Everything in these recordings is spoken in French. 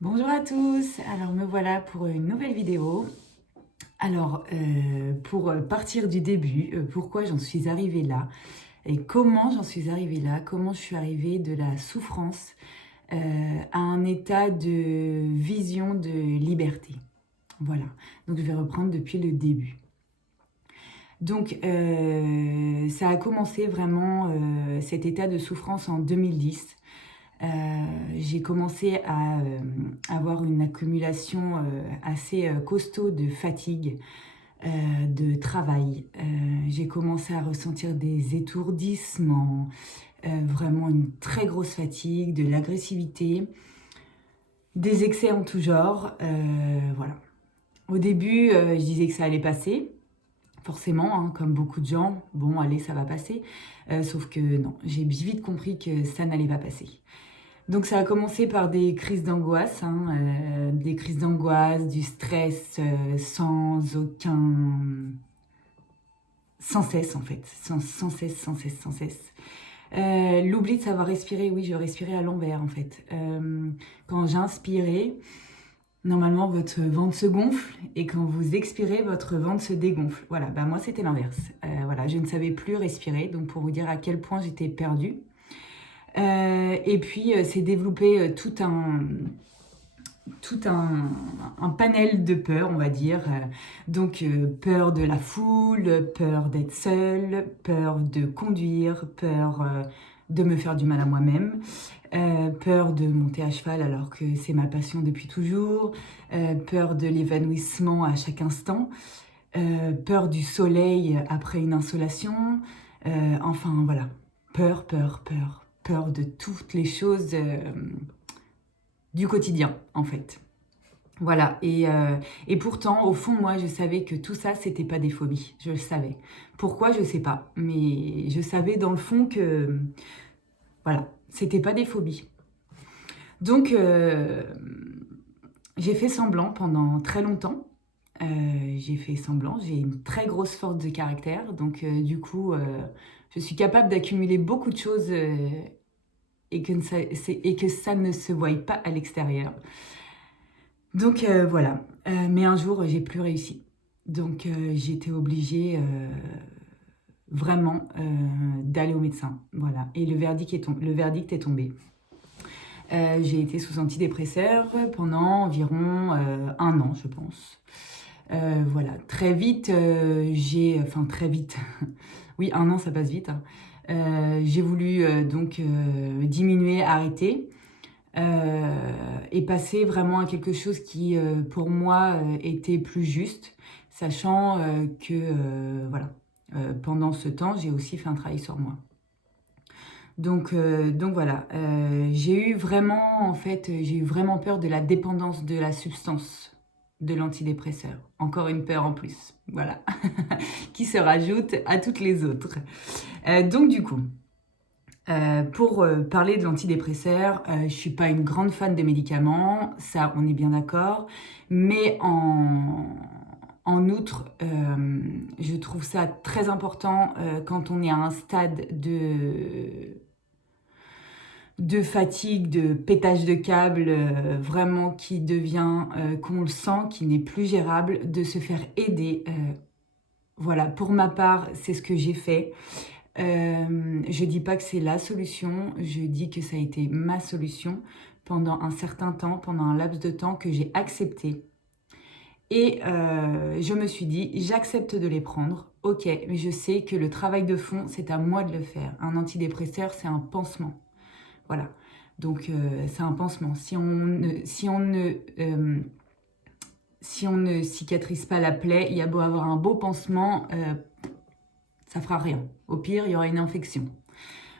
Bonjour à tous, alors me voilà pour une nouvelle vidéo. Alors, pour partir du début, pourquoi j'en suis arrivée là et comment j'en suis arrivée là, comment je suis arrivée de la souffrance à un état de vision de liberté. Voilà, donc je vais reprendre depuis le début. Donc, ça a commencé vraiment cet état de souffrance en 2010. J'ai commencé à avoir une accumulation assez costaud de fatigue, de travail. J'ai commencé à ressentir des étourdissements, vraiment une très grosse fatigue, de l'agressivité, des excès en tout genre. Voilà. Au début, je disais que ça allait passer. Forcément, hein, comme beaucoup de gens, bon, allez, ça va passer. Sauf que non, j'ai vite compris que ça n'allait pas passer. Donc ça a commencé par des crises d'angoisse, hein, des crises d'angoisse, du stress sans aucun... sans cesse en fait, sans cesse, sans cesse, sans cesse. L'oubli de savoir respirer, oui, je respirais à l'envers en fait. Quand j'inspirais, normalement votre ventre se gonfle et quand vous expirez, votre ventre se dégonfle. Voilà, bah moi c'était l'inverse. Voilà, je ne savais plus respirer, donc pour vous dire à quel point j'étais perdue. Et puis, s'est développé tout un panel de peurs, on va dire. Donc, peur de la foule, peur d'être seule, peur de conduire, peur de me faire du mal à moi-même, peur de monter à cheval alors que c'est ma passion depuis toujours, peur de l'évanouissement à chaque instant, peur du soleil après une insolation, enfin voilà, peur, peur, peur, peur de toutes les choses du quotidien en fait. Voilà, et pourtant, au fond, moi, je savais que tout ça, c'était pas des phobies. Je le savais. Pourquoi, je sais pas. Mais je savais dans le fond que, voilà, c'était pas des phobies. Donc, j'ai fait semblant pendant très longtemps. J'ai fait semblant. J'ai une très grosse force de caractère. Donc, du coup, je suis capable d'accumuler beaucoup de choses et que ça ne se voie pas à l'extérieur. Donc voilà, mais un jour j'ai plus réussi. Donc j'étais obligée vraiment d'aller au médecin. Voilà, et le verdict est tombé. J'ai été sous antidépresseur pendant environ un an, je pense. Voilà, très vite, enfin très vite, oui, un an ça passe vite, hein. J'ai voulu donc diminuer, arrêter. Et passer vraiment à quelque chose qui, pour moi, était plus juste, sachant que, voilà, pendant ce temps, j'ai aussi fait un travail sur moi. Donc voilà, j'ai eu vraiment, en fait, j'ai eu vraiment peur de la dépendance de la substance de l'antidépresseur. Encore une peur en plus, voilà, qui se rajoute à toutes les autres. Donc du coup, pour parler de l'antidépresseur, je ne suis pas une grande fan de médicaments, ça on est bien d'accord, mais en outre, je trouve ça très important quand on est à un stade de fatigue, de pétage de câble, vraiment qui devient, qu'on le sent, qui n'est plus gérable, de se faire aider. Voilà, pour ma part, c'est ce que j'ai fait. Je dis pas que c'est la solution, je dis que ça a été ma solution pendant un certain temps, pendant un laps de temps que j'ai accepté. Et je me suis dit, j'accepte de les prendre, ok, mais je sais que le travail de fond, c'est à moi de le faire. Un antidépresseur, c'est un pansement. Voilà. Donc, c'est un pansement. Si on ne cicatrise pas la plaie, il y a beau avoir un beau pansement, ça fera rien. Au pire, il y aura une infection.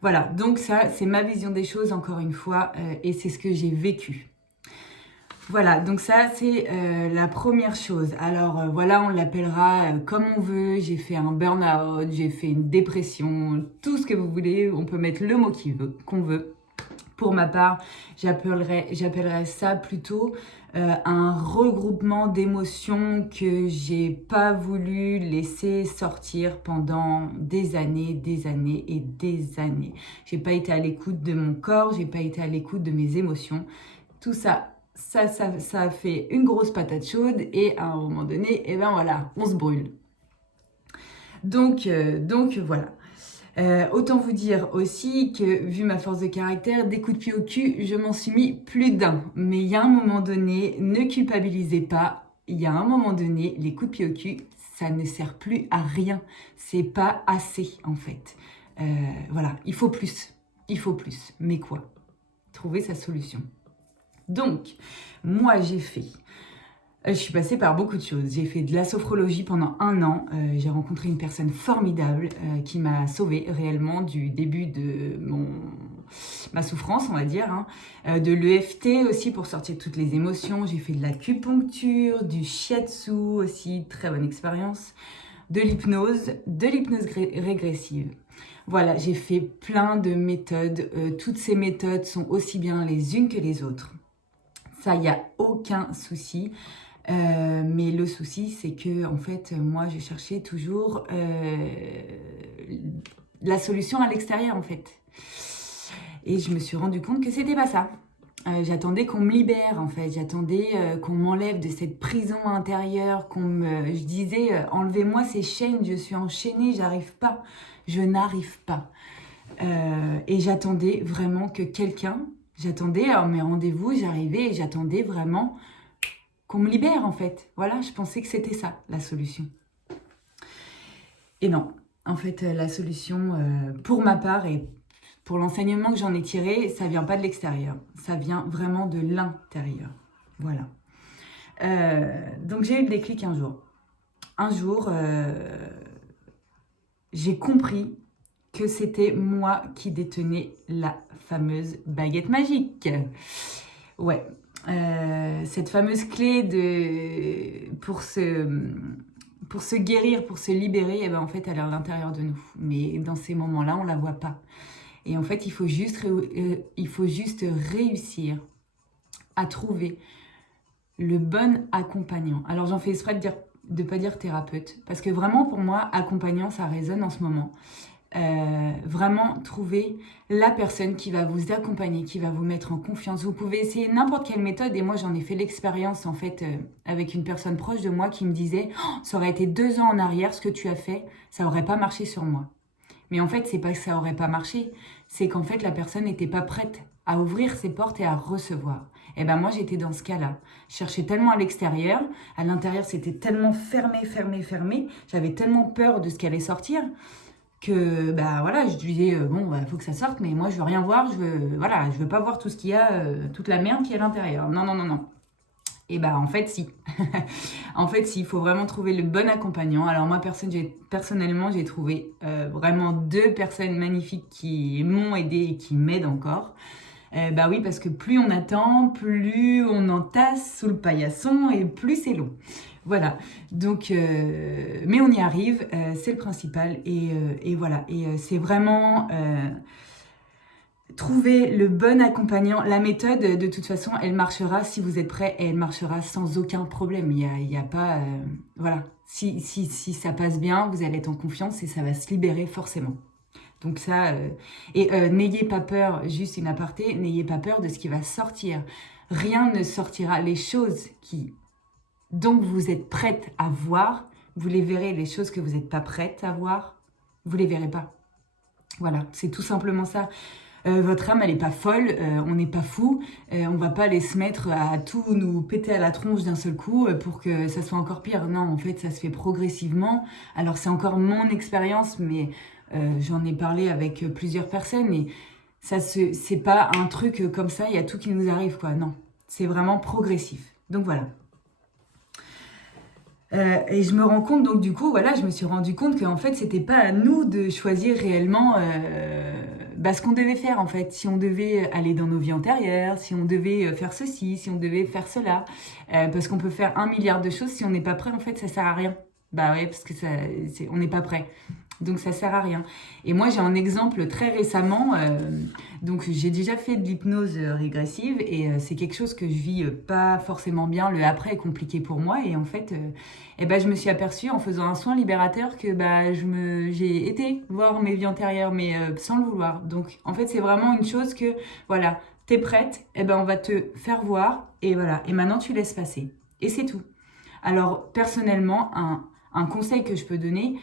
Voilà, donc ça, c'est ma vision des choses, encore une fois, et c'est ce que j'ai vécu. Voilà, donc ça, c'est la première chose. Alors, voilà, on l'appellera comme on veut. J'ai fait un burn-out, j'ai fait une dépression, tout ce que vous voulez. On peut mettre le mot qu'on veut. Pour ma part, j'appellerais ça plutôt un regroupement d'émotions que j'ai pas voulu laisser sortir pendant des années et des années. J'ai pas été à l'écoute de mon corps, j'ai pas été à l'écoute de mes émotions. Tout ça, ça a fait une grosse patate chaude et à un moment donné, et ben voilà, on se brûle. Donc voilà. Autant vous dire aussi que, vu ma force de caractère, des coups de pied au cul, je m'en suis mis plus d'un. Mais il y a un moment donné, ne culpabilisez pas, il y a un moment donné, les coups de pied au cul, ça ne sert plus à rien. C'est pas assez, en fait. Voilà, il faut plus. Il faut plus. Mais quoi? Trouver sa solution. Donc, moi, j'ai fait... Je suis passée par beaucoup de choses. J'ai fait de la sophrologie pendant 1 an. J'ai rencontré une personne formidable qui m'a sauvée réellement du début de ma souffrance, on va dire. De l'EFT aussi pour sortir toutes les émotions. J'ai fait de l'acupuncture, du shiatsu aussi, très bonne expérience. De l'hypnose régressive. Voilà, j'ai fait plein de méthodes. Toutes ces méthodes sont aussi bien les unes que les autres. Ça, il n'y a aucun souci. Mais le souci, c'est que, en fait, moi, je cherchais toujours la solution à l'extérieur, en fait. Et je me suis rendu compte que c'était pas ça. J'attendais qu'on me libère, en fait. J'attendais qu'on m'enlève de cette prison intérieure, je disais, enlevez-moi ces chaînes, je suis enchaînée, j'arrive pas. Je n'arrive pas. Et j'attendais vraiment que quelqu'un, j'attendais à mes rendez-vous, j'arrivais et j'attendais vraiment qu'on me libère, en fait. Voilà, je pensais que c'était ça, la solution. Et non, en fait, la solution, pour ma part et pour l'enseignement que j'en ai tiré, ça vient pas de l'extérieur. Ça vient vraiment de l'intérieur. Voilà. Donc, j'ai eu le déclic un jour. Un jour, j'ai compris que c'était moi qui détenais la fameuse baguette magique. Ouais, cette fameuse clé pour se guérir, pour se libérer, eh ben, en fait, elle est à l'intérieur de nous. Mais dans ces moments-là, on ne la voit pas. Et en fait, il faut juste réussir à trouver le bon accompagnant. Alors, j'en fais exprès de ne pas dire thérapeute, parce que vraiment, pour moi, accompagnant, ça résonne en ce moment. Vraiment trouver la personne qui va vous accompagner, qui va vous mettre en confiance. Vous pouvez essayer n'importe quelle méthode et moi j'en ai fait l'expérience en fait avec une personne proche de moi qui me disait oh, ça aurait été 2 ans en arrière ce que tu as fait, ça aurait pas marché sur moi. Mais en fait c'est pas que ça aurait pas marché, c'est qu'en fait la personne n'était pas prête à ouvrir ses portes et à recevoir. Et ben moi j'étais dans ce cas-là. Je cherchais tellement à l'extérieur, à l'intérieur c'était tellement fermé, j'avais tellement peur de ce qui allait sortir que bah voilà, je disais bon bah, faut que ça sorte mais moi je veux rien voir, je veux pas voir tout ce qu'il y a toute la merde qui est à l'intérieur. Non. Et bah en fait si. En fait si, il faut vraiment trouver le bon accompagnant. Alors moi personnellement, j'ai trouvé vraiment 2 personnes magnifiques qui m'ont aidé et qui m'aident encore. Bah oui, parce que plus on attend, plus on entasse sous le paillasson et plus c'est long. Voilà, donc, mais on y arrive, c'est le principal et voilà. Et c'est vraiment trouver le bon accompagnant. La méthode, de toute façon, elle marchera si vous êtes prêt et elle marchera sans aucun problème. Il y a pas, voilà, si ça passe bien, vous allez être en confiance et ça va se libérer forcément. Donc ça, n'ayez pas peur, juste une aparté, n'ayez pas peur de ce qui va sortir. Rien ne sortira. Les choses dont vous êtes prête à voir, vous les verrez. Les choses que vous n'êtes pas prête à voir, vous les verrez pas. Voilà, c'est tout simplement ça. Votre âme, elle n'est pas folle, on n'est pas fou, on va pas aller se mettre à tout nous péter à la tronche d'un seul coup pour que ça soit encore pire. Non, en fait, ça se fait progressivement. Alors, c'est encore mon expérience, mais j'en ai parlé avec plusieurs personnes et c'est pas un truc comme ça, il y a tout qui nous arrive, quoi. Non, c'est vraiment progressif. Donc voilà. Et je me rends compte, donc du coup, voilà, je me suis rendu compte qu'en fait, c'était pas à nous de choisir réellement ce qu'on devait faire, en fait. Si on devait aller dans nos vies antérieures, si on devait faire ceci, si on devait faire cela. Parce qu'on peut faire 1 milliard de choses, si on n'est pas prêt, en fait, ça sert à rien. Bah ouais, parce que on n'est pas prêt. Donc ça sert à rien. Et moi j'ai un exemple très récemment, donc j'ai déjà fait de l'hypnose régressive et c'est quelque chose que je vis pas forcément bien, le après est compliqué pour moi et en fait je me suis aperçue en faisant un soin libérateur que j'ai été voir mes vies antérieures mais sans le vouloir. Donc en fait c'est vraiment une chose que voilà, T'es prête? Eh ben, on va te faire voir et voilà. Et maintenant, tu laisses passer. Et c'est tout. Alors, personnellement, un conseil que je peux donner,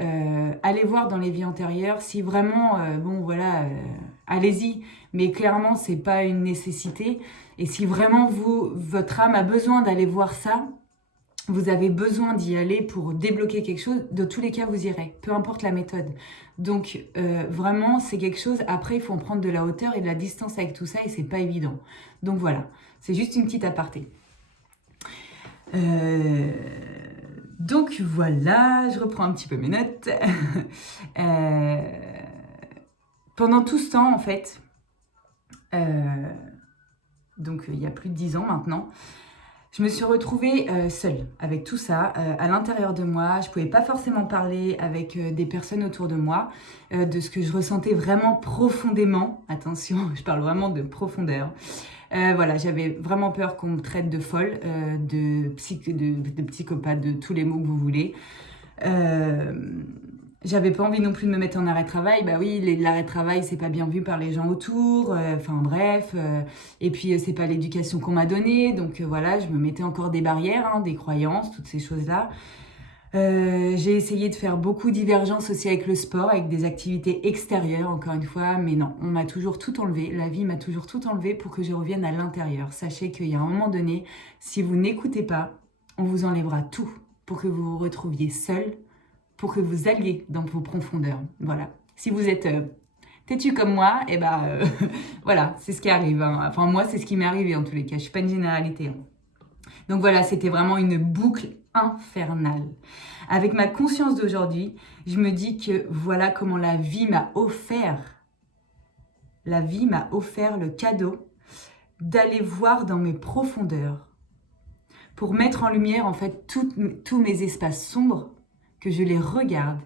allez voir dans les vies antérieures. Si vraiment, bon, voilà, allez-y. Mais clairement, c'est pas une nécessité. Et si vraiment votre âme a besoin d'aller voir ça, vous avez besoin d'y aller pour débloquer quelque chose, de tous les cas, vous irez, peu importe la méthode. Donc, vraiment, c'est quelque chose, après, il faut en prendre de la hauteur et de la distance avec tout ça, et c'est pas évident. Donc voilà, c'est juste une petite aparté. Donc voilà, je reprends un petit peu mes notes. Pendant tout ce temps, en fait, donc il y a plus de 10 ans maintenant, je me suis retrouvée seule avec tout ça, à l'intérieur de moi. Je ne pouvais pas forcément parler avec des personnes autour de moi, de ce que je ressentais vraiment profondément. Attention, je parle vraiment de profondeur. Voilà, j'avais vraiment peur qu'on me traite de folle, de psychopathe, de tous les mots que vous voulez. J'avais pas envie non plus de me mettre en arrêt de travail. Bah oui, l'arrêt de travail, c'est pas bien vu par les gens autour. Enfin bref. Et puis, c'est pas l'éducation qu'on m'a donnée. Donc voilà, je me mettais encore des barrières, hein, des croyances, toutes ces choses-là. J'ai essayé de faire beaucoup de divergences aussi avec le sport, avec des activités extérieures, encore une fois. Mais non, on m'a toujours tout enlevé. La vie m'a toujours tout enlevé pour que je revienne à l'intérieur. Sachez qu'il y a un moment donné, si vous n'écoutez pas, on vous enlèvera tout pour que vous vous retrouviez seul, pour que vous alliez dans vos profondeurs. Voilà. Si vous êtes têtu comme moi, et ben voilà, c'est ce qui arrive. Hein. Enfin, moi, c'est ce qui m'est arrivé en tous les cas. Je suis pas une généralité. Hein. Donc voilà, c'était vraiment une boucle infernale. Avec ma conscience d'aujourd'hui, je me dis que voilà comment la vie m'a offert. La vie m'a offert le cadeau d'aller voir dans mes profondeurs pour mettre en lumière en fait tous mes espaces sombres, que je les regarde,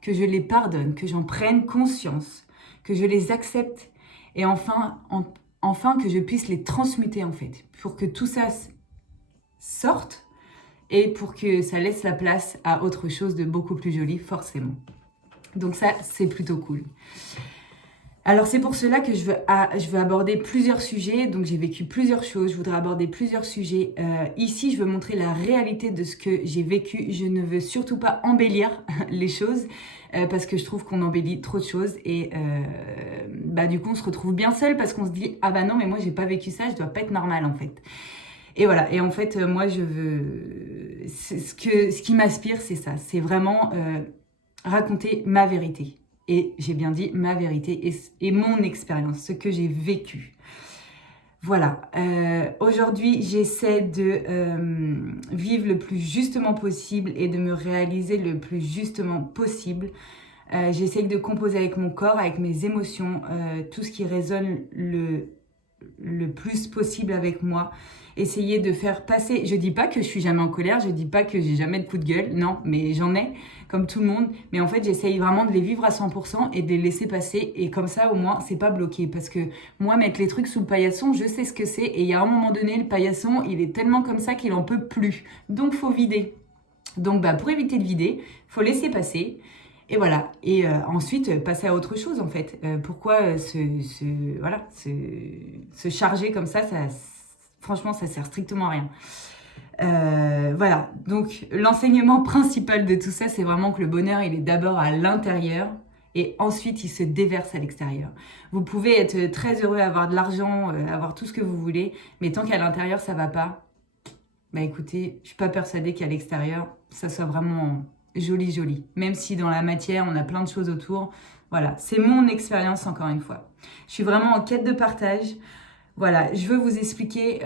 que je les pardonne, que j'en prenne conscience, que je les accepte et enfin que je puisse les transmuter en fait, pour que tout ça sorte et pour que ça laisse la place à autre chose de beaucoup plus joli forcément. Donc ça, c'est plutôt cool. Alors c'est pour cela que je veux aborder plusieurs sujets, donc j'ai vécu plusieurs choses, je voudrais aborder plusieurs sujets. Ici, je veux montrer la réalité de ce que j'ai vécu, je ne veux surtout pas embellir les choses, parce que je trouve qu'on embellit trop de choses et du coup on se retrouve bien seul parce qu'on se dit « Ah bah non, mais moi j'ai pas vécu ça, je dois pas être normale en fait ». Et voilà, et en fait moi je veux... Ce qui m'aspire c'est ça, c'est vraiment raconter ma vérité. Et j'ai bien dit ma vérité et mon expérience, ce que j'ai vécu. Voilà, aujourd'hui j'essaie de vivre le plus justement possible et de me réaliser le plus justement possible. J'essaie de composer avec mon corps, avec mes émotions, tout ce qui résonne le plus possible avec moi. Essayer de faire passer, je dis pas que je suis jamais en colère, je dis pas que j'ai jamais de coup de gueule, non, mais j'en ai, comme tout le monde, mais en fait j'essaye vraiment de les vivre à 100% et de les laisser passer, et comme ça au moins c'est pas bloqué, parce que moi mettre les trucs sous le paillasson, je sais ce que c'est, et il y a un moment donné, le paillasson, il est tellement comme ça qu'il en peut plus, donc faut vider. Donc pour éviter de vider, faut laisser passer, et voilà, et ensuite passer à autre chose en fait. Pourquoi se charger comme ça, franchement, ça sert strictement à rien. Voilà, donc l'enseignement principal de tout ça, c'est vraiment que le bonheur, il est d'abord à l'intérieur et ensuite il se déverse à l'extérieur. Vous pouvez être très heureux, avoir de l'argent, avoir tout ce que vous voulez, mais tant qu'à l'intérieur ça va pas, écoutez, je suis pas persuadée qu'à l'extérieur ça soit vraiment joli. Même si dans la matière on a plein de choses autour, voilà, c'est mon expérience encore une fois. Je suis vraiment en quête de partage. Voilà, je veux vous expliquer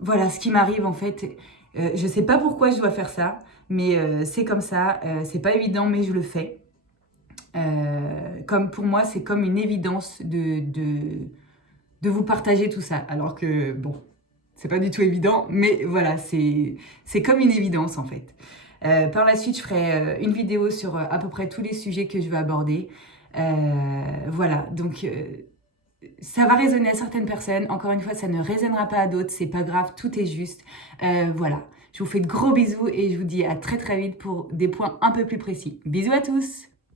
voilà ce qui m'arrive en fait. Je ne sais pas pourquoi je dois faire ça, mais c'est comme ça. C'est pas évident, mais je le fais. Comme pour moi, c'est comme une évidence de vous partager tout ça. Alors que, bon, c'est pas du tout évident, mais voilà, c'est comme une évidence en fait. Par la suite, je ferai une vidéo sur à peu près tous les sujets que je veux aborder. Voilà, donc ça va résonner à certaines personnes. Encore une fois, ça ne résonnera pas à d'autres. C'est pas grave, tout est juste. Voilà, je vous fais de gros bisous et je vous dis à très très vite pour des points un peu plus précis. Bisous à tous!